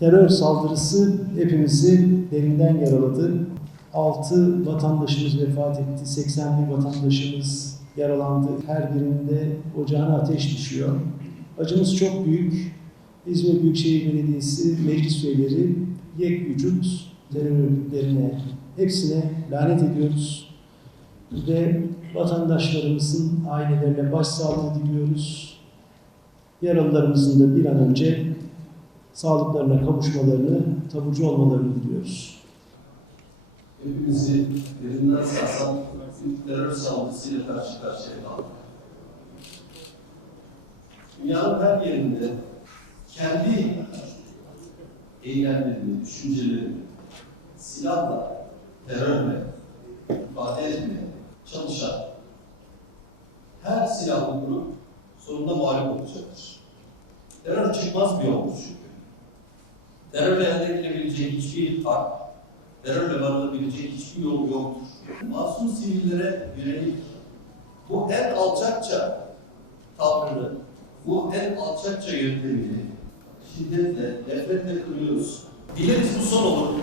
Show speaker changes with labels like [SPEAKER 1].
[SPEAKER 1] Terör saldırısı hepimizi derinden yaraladı. 6 vatandaşımız vefat etti, 81 vatandaşımız yaralandı. Her birinde ocağına ateş düşüyor. Acımız çok büyük. İzmir Büyükşehir Belediyesi meclis üyeleri yek vücut terör örgütlerine hepsine lanet ediyoruz. Ve vatandaşlarımızın ailelerine başsağlığı diliyoruz. Yaralılarımızın da bir an önce sağlıklarına kavuşmalarını, taburcu olmalarını diliyoruz.
[SPEAKER 2] hepimizi derinden sarsan bir terör saldırısıyla karşı karşıya kaldık. Dünyanın her yerinde kendi eylemlerini, düşüncelerini silahla, terörle ifade etmeye çalışan her silahlı grup sonunda mağlup olacaktır. Terör çıkmaz bir yoldur çünkü. Terörle elde edilebilecek hiçbir fark terörle varılabilecek hiçbir yol yoktur. Masum sivillere yönelik bu en alçakça tavrını, bu en alçakça yöntemini şiddetle, nefretle kırıyoruz. Dileriz bu son olur.